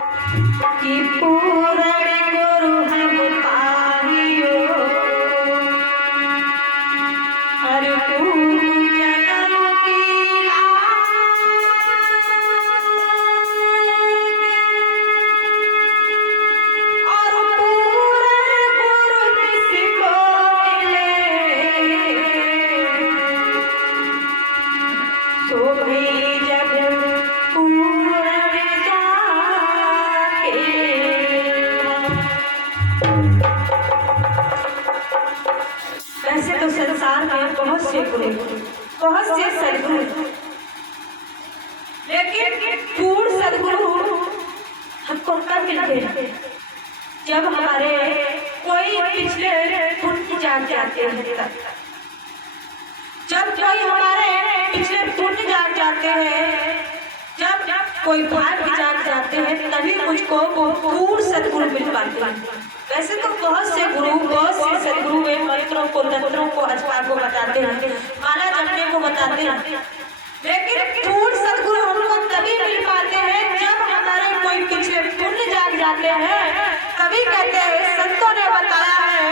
कि पूरण गुरु हम पाहियो हर पूर्व जन्म की और पूरण गुरु किसको मिले तो भई जब पूरण जाके वैसे तो संसार में बहुत से गुरु बहुत से सदगुरु लेकिन पूर्ण सदगुरु हमको कब मिलते हैं जब हमारे कोई पिछले पुण्य जाग जाते हैं जब कोई हमारे पिछले पुण्य जाग जाते हैं जब कोई भाग्य जाग जाते हैं तभी मुझको वो पूर्ण सदगुरु मिल पाते हैं। वैसे तो बहुत से गुरु बहुत से सदगुरु वे मंत्रों को तंत्रों को अजपार को बताते हैं माला जपने को बताते हैं लेकिन पूर्ण सदगुरु हमको तभी मिल पाते हैं जब हमारे कोई पिछले पुण्य जाग जाते हैं तभी कहते हैं संतों ने बताया है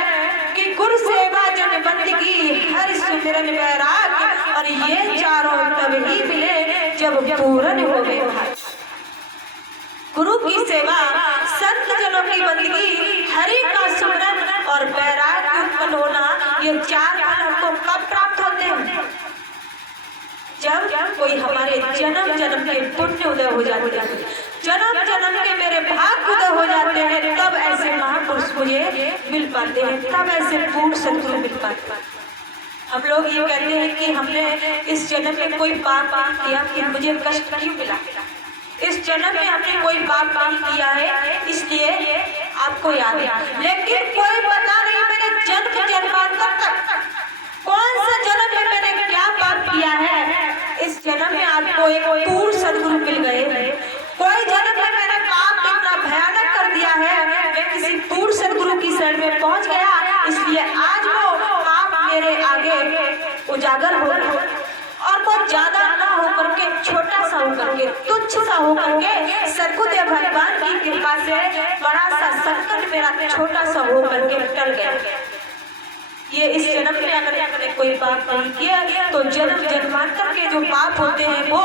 कि गुरु सेवा जन बंदगी हर सुमिरन वैराग्य और ये चारों तभी मिले जब पूर्ण हो गए गुरु की सेवा संत जनों की बंदगी हरि का सुमिरन और वैराग्य उत्पन्न होना ये चार फल हमको कब प्राप्त होते हैं जब कोई हमारे जन्म जन्म के पुण्य उदय हो जाते हैं जन्म जन्म के मेरे भाग उदय हो जाते हैं तब ऐसे महापुरुष मुझे मिल पाते हैं तब ऐसे पूर्ण सदगुरु मिल पाते हैं। हम लोग ये कहते हैं कि हमने इस जन्म में कोई पाप किया कि मुझे कष्ट क्यों मिला इस जन्म में हमने कोई पाप नहीं किया है इसलिए आपको याद है लेकिन कोई पता नहीं मैंने जन्म जन्मांतर तक कौन सा जन्म में मैंने क्या पाप किया है इस जन्म में आपको एक पूर्ण सदगुरु मिल गए कोई जन्म में मैंने पाप इतना भयानक कर दिया है मैं किसी पूर्ण सदगुरु की शरण में पहुंच गया इसलिए आज वो पाप मेरे आगे उजागर हो और बहुत ज्यादा ना होकर के छोटा सा होकर के तुच्छ सा होकर के सदगुरुदेव भगवान की कृपा से बड़ा सा संकट मेरा छोटा सा होकर के टल गया ये इस जन्म में अगर आपने कोई पाप नहीं किया तो जन्म जन्मांतर के जो पाप होते हैं वो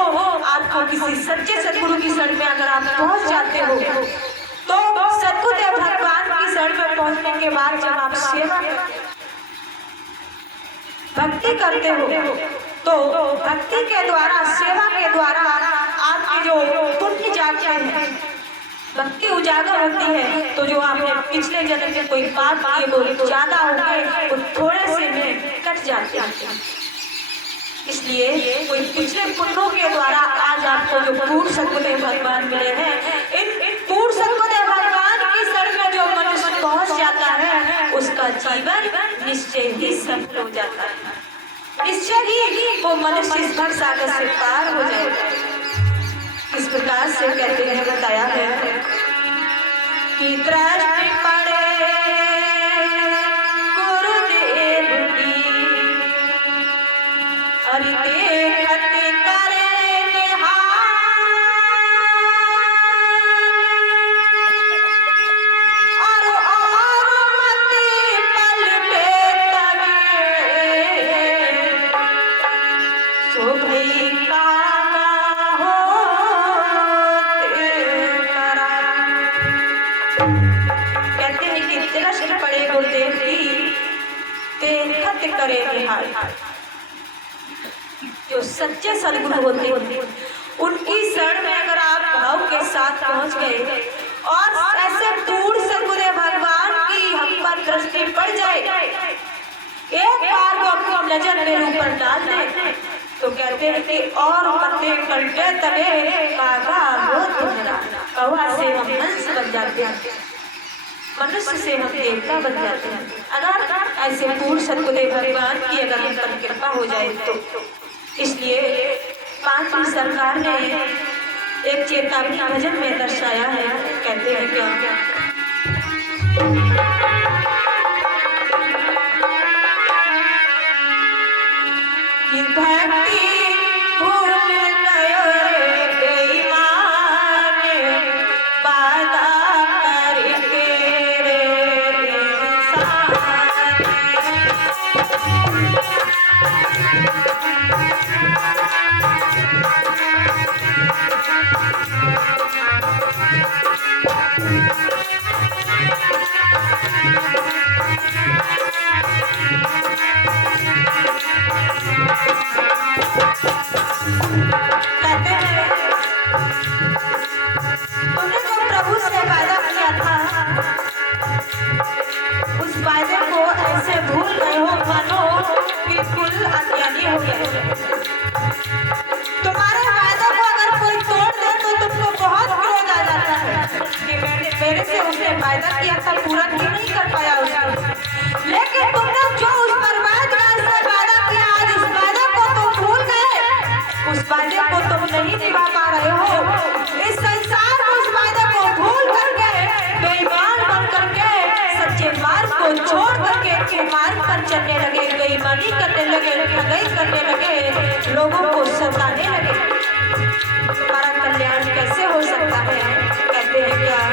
आपको किसी सच्चे सदगुरु की शरण में अगर आप पहुंच जाते हो तो सदगुरुदेव भगवान की शरण में पहुंचने के बाद जब आप सेवा भक्ति करते हो तो भक्ति के द्वारा सेवा के द्वारा आपके जो पुण्य जागते हैं भक्ति उजागर होती है तो जो आपने पिछले जन्म में कोई पाप किए वो ज्यादा हो गए वो थोड़े से में कट जाते हैं इसलिए कोई पिछले पुण्यों के द्वारा आज आपको जो पूर्ण सदगुरुदेव भगवान मिले हैं इन पूर्ण सदगुरुदेव भगवान की शरण में जो मनुष्य पहुंच जाता है उसका जीवन निश्चय ही सफल हो जाता है निश्चय ही वो मनुष्य इस भव सागर से पार हो जाएगा इस प्रकार से कहते हैं बताया है कि दृष्टि पड़े गुरुदेव की हरि देखत करे निहार और मति पल पे तवे सो भई करे निहार जो सच्चे सदगुरु होते हैं उनकी शरण में अगर आप भाव के साथ पहुंच गए और ऐसे पूर्ण सदगुरुदेव भगवान की हम पर दृष्टि पड़ जाए एक बार वो अपनी नजर मेरे ऊपर डाल दे तो कहते हैं कि और मते पलटे तबे कागा हो तुम्हारा कौवा से हम हंस बन जाते हैं मनुष्य से हम देवता बन जाते हैं अगर ऐसे पूर्ण सदगुरुदेव भगवान की अगर हम पर कृपा हो जाए तो इसलिए पांचवी सरकार ने एक चेतावनी भजन में दर्शाया है कहते हैं क्या कि भक्ति भूल गयो रे बेईमान कहते हैं तुमने जो प्रभु से वादा किया था उस वादे को ऐसे भूल गए हो मानो बिल्कुल अज्ञानी हो गए। तुम्हारे वादे को अगर कोई तोड़ दे तो तुमको बहुत क्रोध आ जाता है कि मेरे से उसने वादा किया था पूरा क्यों नहीं कर पाया उसने। लेकिन तुमने जो उस परमात्मा से वादा किया आज उस वादा को तुम भूल गए, उस वादे को तुम नहीं निभा पा रहे हो। इस संसार में उस वादे को भूल करके बेईमान बन करके सच्चे मार्ग को छोड़ करके के मार्ग पर चलने लगे, बेईमानी करने लगे, ठगाई करने लगे, लोगों को सताने लगे। तुम्हारा कल्याण कैसे हो सकता है? कहते हैं क्या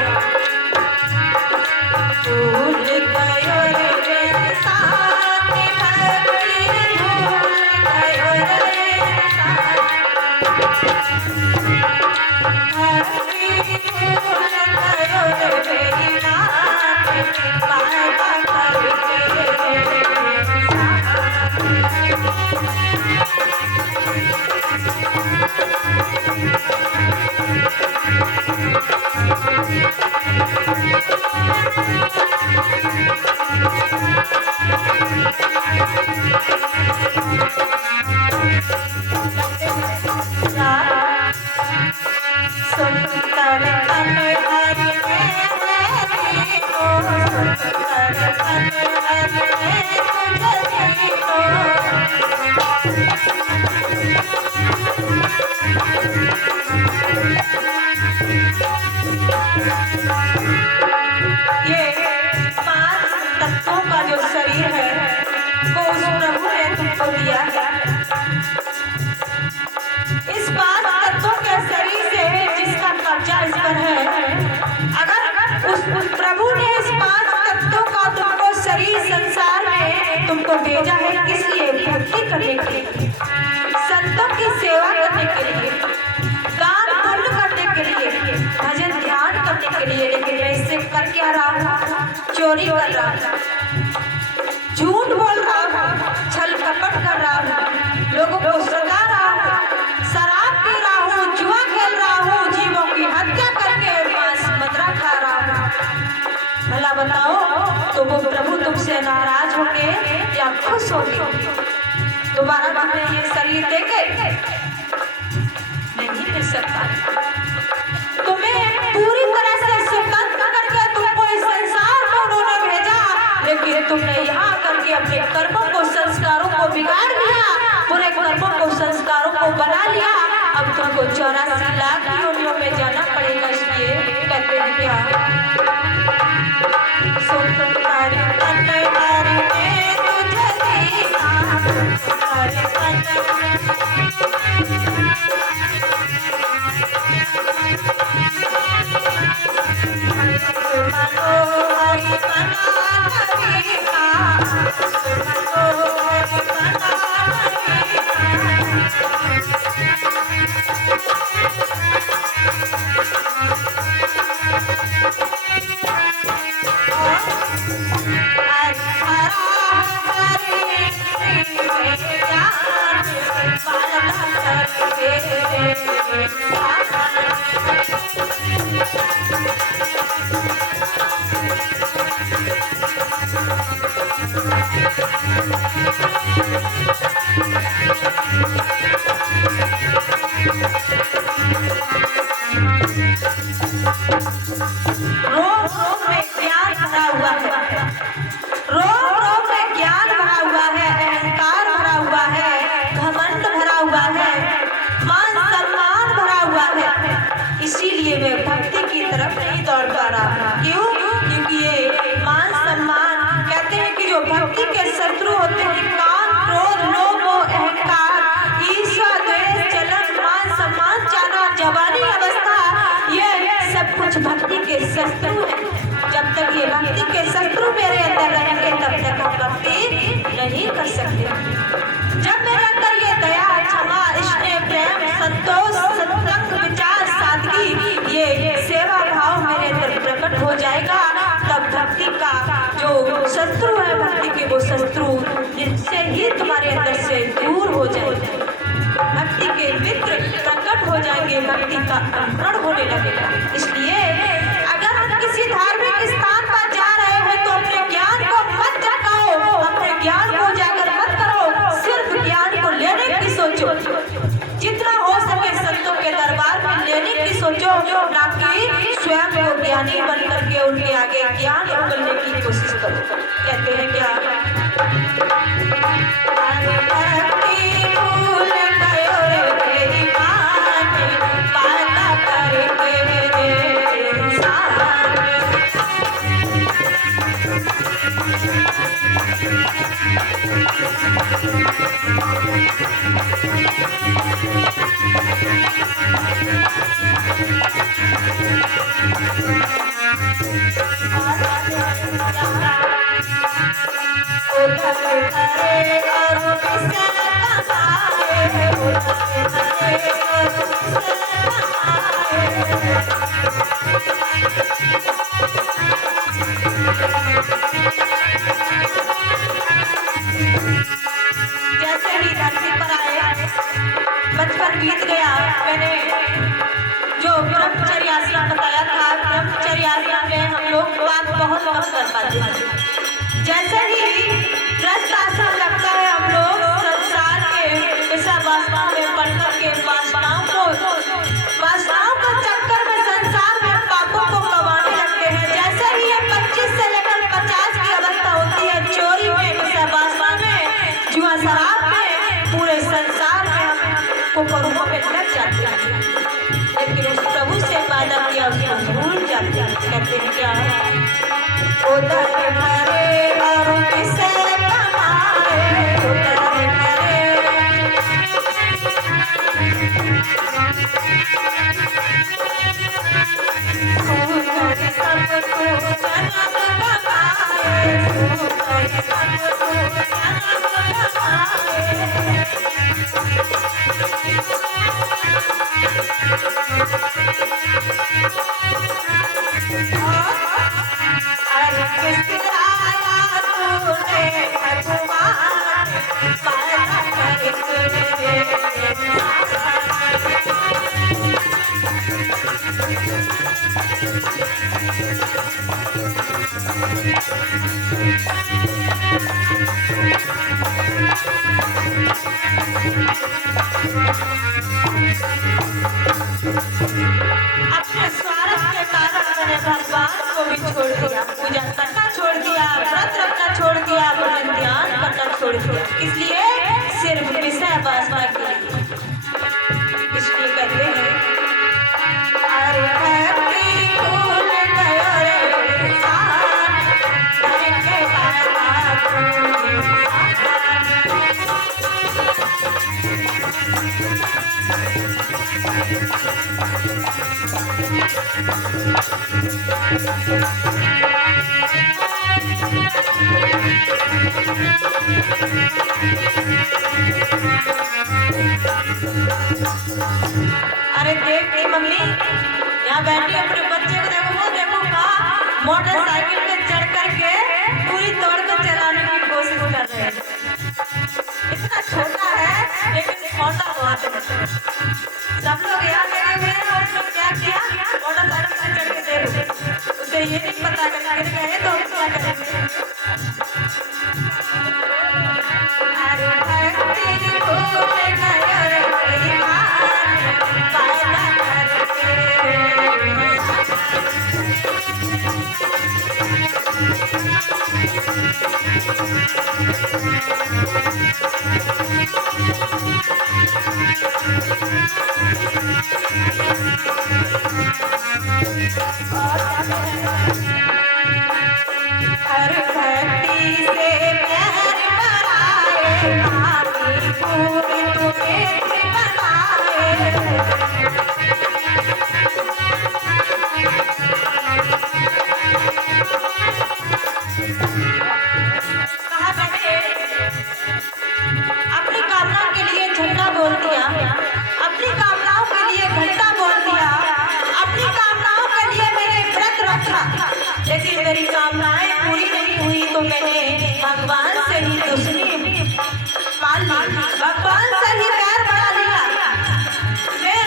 भूल गयो रे साथी भक्ति भूल गयो रे तुमको भेजा है किस लिए? भक्ति करने के लिए, संतों की सेवा करने के लिए, दान पुण्य करने के लिए, भजन ध्यान करने के लिए। लेकिन ऐसे कर क्या रहा हूँ? चोरी कर रहा हूँ, झूठ बोल रहा हूँ, छल कपट कर रहा हूँ, लोगों को सता रहा हूँ, शराब पी रहा हूँ, जुआ खेल रहा हूँ, जीवों की हत्या करके मांस मदिरा खा रहा हूँ। भला बताओ तो वो प्रभु तुमसे नाराज होंगे या खुश होंगे? दोबारा तुम्हें ये शरीर देके नहीं मिल सकता। तुम्हें पूरी तरह से स्वतंत्र करके तुमको इस संसार में उन्होंने भेजा, लेकिन तुमने यहाँ करके अपने कर्मों को संस्कारों को बिगाड़ दिया, पूरे कर्मों को संस्कारों को बना लिया। अब तुमको 84 लाख योनियों में जाना पड़ेगा। इसलिए कहते हैं क्या इसीलिए मैं भक्ति की तरफ नहीं दौड़ पा रहा। क्यों? क्योंकि ये मान सम्मान, कहते हैं कि जो भक्ति के शत्रु होते हैं काम, क्रोध, लोभ, अहंकार, ईर्ष्या, द्वेष, जलन, मान सम्मान, चाहना, जवानी अवस्था, ये सब कुछ भक्ति के शत्रु हैं। जब तक ये भक्ति के शत्रु मेरे अंदर रहेंगे तब तक हम भक्ति नहीं कर सकते। जब मेरे अंदर ये दया, क्षमा, स्नेह, प्रेम, संतोष, सत्संग, विचार, सादगी, ये सेवा भाव मेरे अंदर ही तुम्हारे अंदर से दूर हो जाएगी। भक्ति के मित्र प्रकट हो जाएंगे, भक्ति का अंकुरण होने लगेगा। इसलिए अगर हम किसी धार्मिक स्थान पर जा रहे हैं तो अपने ज्ञान को मत जगाओ, अपने ज्ञान को उजागर मत करो, सिर्फ ज्ञान को लेने की सोचो। जितना हो सके संतों के दरबार में लेने की सोचो, ना कि स्वयं को ज्ञानी बन करके उनके आगे ज्ञान उगलने की कोशिश करो। कहते हैं क्या, बचपन बीत गया, मैंने जो ब्रह्मचर्य आश्रम बताया था, ब्रह्मचर्य आश्रम में हम लोग बात बहुत कम कर पाते हैं। जैसे ही गृहस्थ आश्रम लगता है, हम लोग संसार के ऐसा वासना में पड़ करके वासनाओं का चक्कर में संसार में पापों को कमाने लगते हैं। जैसे ही ये 25 से लेकर 50 की अवस्था होती है, चोरी में, ऐसा वासना में, जुआ शराब में, पूरे संसार में हमको करोड़ों में लग जाते हैं, लेकिन उस प्रभु से वादा किया उसको भूल जाते हैं। कहते हैं क्या, उधर भरे और किसे कमाए, उधर भरे सबको जन्म लगाए, सबको जन्म लगाए। अपने स्वार्थ के कारण मैंने भगवान को भी छोड़ दिया, पूजा करना छोड़ दिया, व्रत रखना छोड़ दिया, भजन ध्यान करना छोड़ दिया, इसलिए सिर्फ विषय वासना के लिए। इसलिए कहते हैं, अरे भक्ति भूल गयो रे इंसान, करके बाधा तू अरे देख मम्मी, यहाँ बैठी अपने बच्चे को देखो माँ मोटरसाइकिल पे चढ़ करके पूरी तोड़ कर चलाने की कोशिश कर रहे हैं। इतना छोटा है लेकिन मोटा बहुत है। सब लोग यहाँ लगे हुए हैं और उसने क्या किया, मोटरसाइकिल पे चढ़ के देखो, उसे ये नहीं पता कि गिर गए तो क्या करेंगे। अरे भक्ति भूल गयो रे हर भक्ति से प्यार बनाए, आमी पूरी तुम्हें बनाए। अपनी कामना के लिए झंडा बोल दिया, अपनी कामनाओं के लिए घंटा बोल दिया, अपनी कामनाओं के लिए मैंने व्रत रखा, लेकिन मेरी कामनाएं पूरी नहीं हुई तो मैंने भगवान से ही दुश्मनी भगवान से ही प्यार बढ़ा लिया। मैं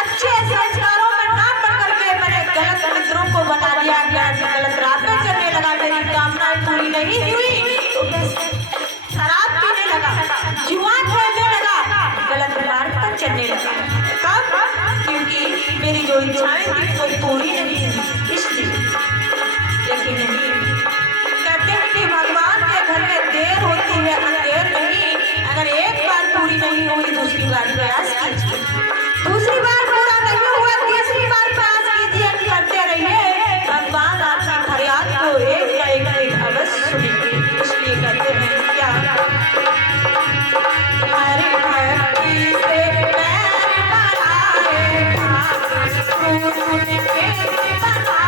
अच्छे संस्कारों में ना पढ़ करके मैंने गलत मित्रों को बना लिया, गलत रास्ते चलने लगा, मेरी कामनाएं पूरी नहीं हुई तो मैं शराब पीने लगा, जुआ खेलने लगा, गलत मार्ग पर चलने लगा। कब? क्योंकि मेरी जो इच्छाएं थी वो पूरी नहीं हुई, इसलिए। लेकिन नहीं, कहते हैं कि भगवान के घर में देर होती है, अंधेर नहीं। अगर एक बार पूरी नहीं हुई दूसरी बार प्रयास कीजिए, दूसरी बार पूरा नहीं हुआ तीसरी बार प्रयास कीजिए, करते रहिए। भगवान आपकी फरियाद को एक न एक दिन अवश्य सुनेंगे। इसलिए कहते हैं क्या, हरि भक्ति से पैर बढ़ाए, सुन के बनाए।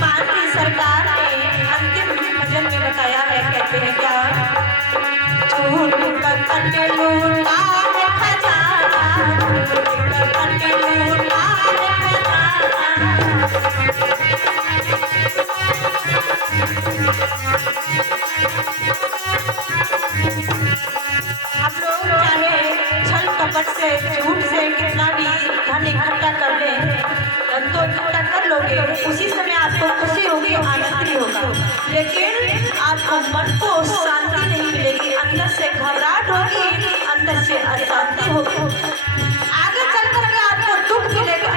भारतीय सरकार ने अंतिम भजन में बताया है, कहते हैं क्या, झूठ कपट लूटा खजाना, झूठ कपट लूटा खजाना। आप लोग चाहे छल कपट से, झूठ से कितना भी धन इकट्ठा कर लें, तो इकट्ठा कर लोगे, उसी समय आपको खुशी होगी, आनंद भी होगा, लेकिन आपको मन को शांति नहीं मिलेगी, अंदर से घबराहट होगी, अंदर से अशांति होगी। आगे चल करके आपको दुख मिलेगा,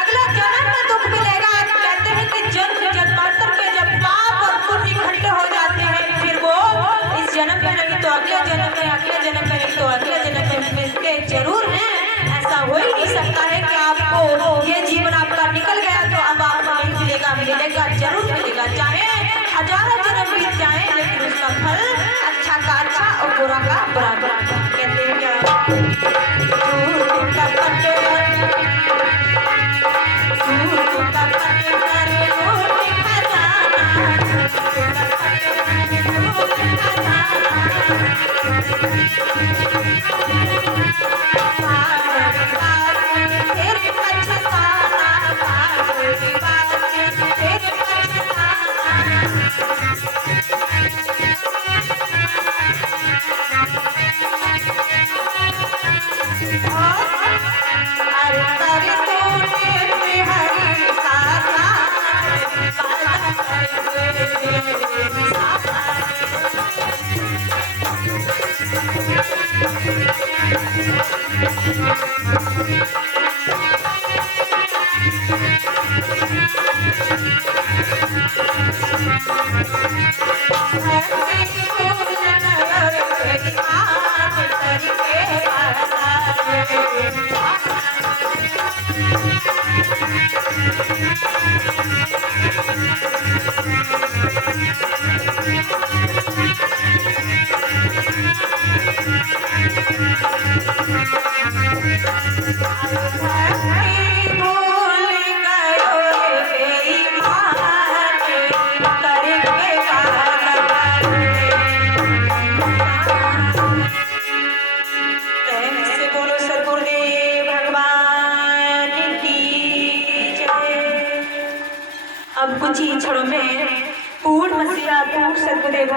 अगला जन्म में दुख मिलेगा। कहते हैं कि जन्म जन्मांतर के जब पाप और पुण्य इकट्ठे हो जाते हैं, फिर वो इस जन्म में नहीं तो अगले जन्म में, अगले जन्म में नहीं तो अगले जन्म में मिलते जरूर हैं। ऐसा हो ही नहीं सकता है कि आपको ये जीवन आपका निकल गया तो अब आपको नहीं मिलेगा, मिलेगा जरूर मिलेगा, चाहे हजारों जन्म बीत जाए, लेकिन उसका फल अच्छा का अच्छा और बुरा का बुरा। कहते हैं क्या, झूठ कपट करे झूठ खजाना, झूठ खजाना। अब कुछ ही क्षणों में पूर्ण मसीहा पूर्ण सदगुरुदेव